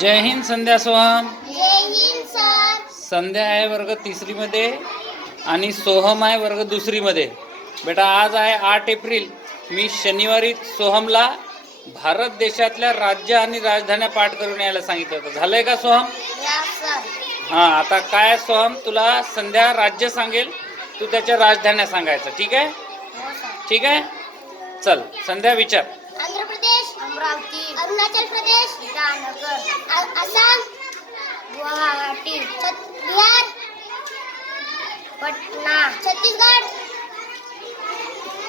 जय हिंद संध्या सोहम. जय हिंद सर. संध्या आहे वर्ग तिसरीमध्ये आणि सोहम आहे वर्ग दुसरीमध्ये. बेटा आज आहे आठ एप्रिल. मी शनिवारी सोहमला भारत देशातल्या राज्य आणि राजधान्या पाठ करून यायला सांगितलं होतं. झालंय का सोहम? हां आता काय सोहम? तुला संध्या राज्य सांगेल तू त्याच्या राजधान्या सांगायचं. ठीक आहे? हो ठीक आहे? चल संध्या विचार. आंध्र प्रदेश अमरावती अरुणाचल प्रदेश बिहार पटना। छत्तीसगढ़।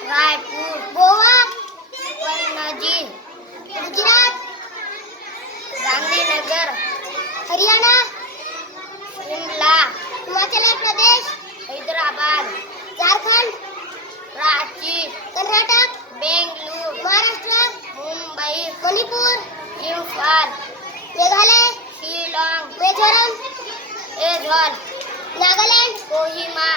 रायपुर। गोवा। पणजी गुजरात। गांधीनगर। हरियाणा। शिमला। हिमाचल प्रदेश। हैदराबाद। झारखंड। रांची। कर्नाटक। बेंगलुरु। महाराष्ट्र। मुंबई। मणिपुर। इम्फाल। मेघालय। शिलाँग। मिझोरम एझॉल नागालँड, कोहिमा,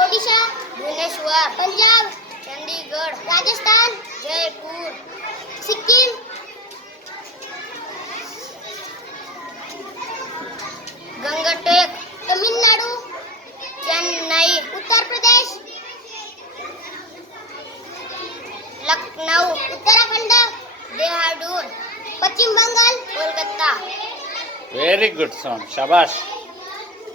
ओडिशा, भुवनेश्वर, पंजाब चंडीगड राजस्थान, जयपुर, सिक्कीम। गंगटेक, तमिलनाडु, चेन्नई, उत्तर प्रदेश, लखनऊ, उत्तराखंड, देहरादून, पश्चिम बंगाल, कोलकाता। व्हेरी गुड सोहम शाबाश।